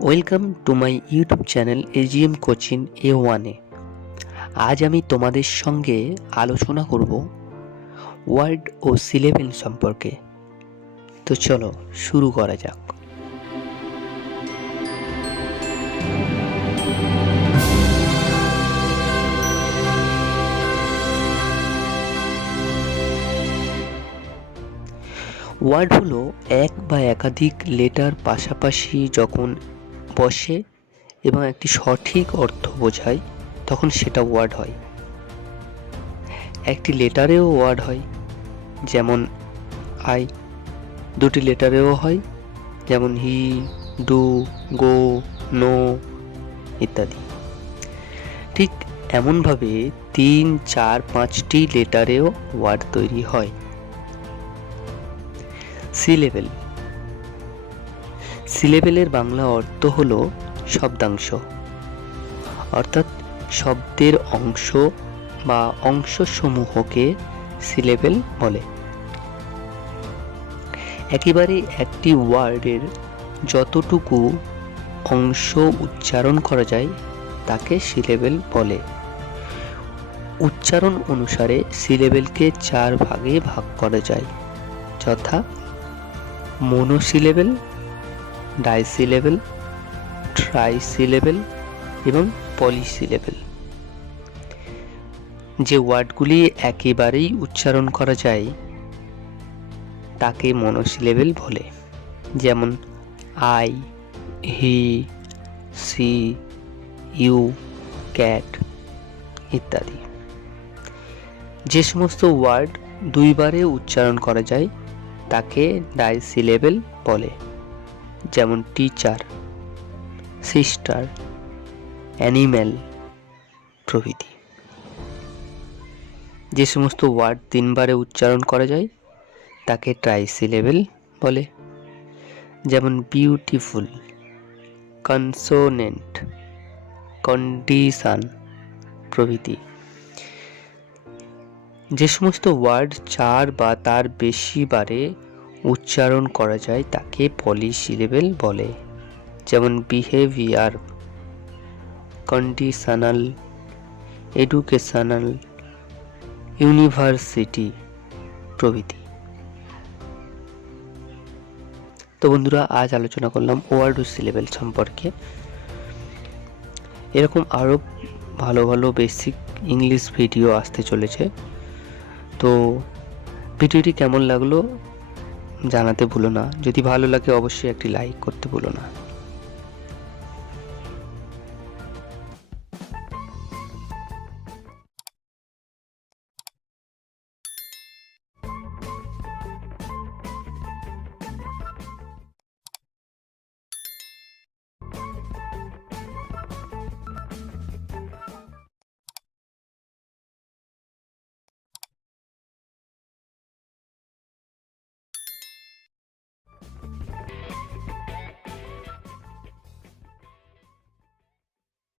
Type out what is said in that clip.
Welcome to my YouTube channel AGM coaching এ ওয়ানে আজ আমি তোমাদের সঙ্গে আলোচনা করব ওয়ার্ড ও সিলেবেল সম্পর্কে। তো চলো শুরু করা যাক। ওয়ার্ড হলো এক বা একাধিক লেটার পাশাপাশি যখন বসে এবং একটি সঠিক অর্থ বোঝায়, তখন সেটা ওয়ার্ড হয়। একটি লেটারেও ওয়ার্ড হয়, যেমন আই দুটি লেটারেও হয়, যেমন হি ডু গো নো ইত্যাদি। ঠিক এমনভাবে তিন, চার, পাঁচটি লেটারেও ওয়ার্ড তৈরি হয়। সি লেভেল সি লেভেলের বাংলা অর্থ হল শব্দাংশ। অর্থাৎ শব্দের অংশ বা অংশসমূহকে সি লেভেল বলে। একেবারে একটি ওয়ার্ডের যতটুকু অংশ উচ্চারণ করা যায়, তাকে সিলেবেল বলে। উচ্চারণ অনুসারে সিলেবেলকে চার ভাগে ভাগ করা যায়, যথা মোনোসিলেবেল ডাইসিলেবেল, ট্রাইসিলেবেল এবং পলিসিলেবেল। যে ওয়ার্ডগুলি একেবারেই উচ্চারণ করা যায়, তাকে মনোসিলেবেল বলে। যেমন, I, he, see, you, cat ইত্যাদি। যে সমস্ত ওয়ার্ড দুইবারে উচ্চারণ করা যায়, তাকে ডাইসিলেবেল বলে। যেমন টিচার সিস্টার অ্যানিম্যাল প্রভৃতি। যে সমস্ত ওয়ার্ড তিনবারে উচ্চারণ করা যায়, তাকে ট্রাইসিলেবেল বলে। যেমন বিউটিফুল কনসোনেন্ট কন্ডিশন প্রভৃতি। যে সমস্ত ওয়ার্ড চার বা তার বেশি বারে উচ্চারণ করা যায় তাকে পলিসিলেবেল বলে। যেমন বিহেভিয়ার কন্ডিশনাল এডুকেশনাল ইউনিভার্সিটি প্রভৃতি। তো বন্ধুরা, আজ আলোচনা করলাম ওয়ার্ড সিলেবেল সম্পর্কে। এরকম আরও ভালো ভালো বেসিক ইংলিশ ভিডিও আসতে চলেছে। তো ভিডিওটি কেমন লাগল? জানাতে ভুলো না। যদি ভালো লাগে অবশ্যই একটি লাইক করতে ভুলো না।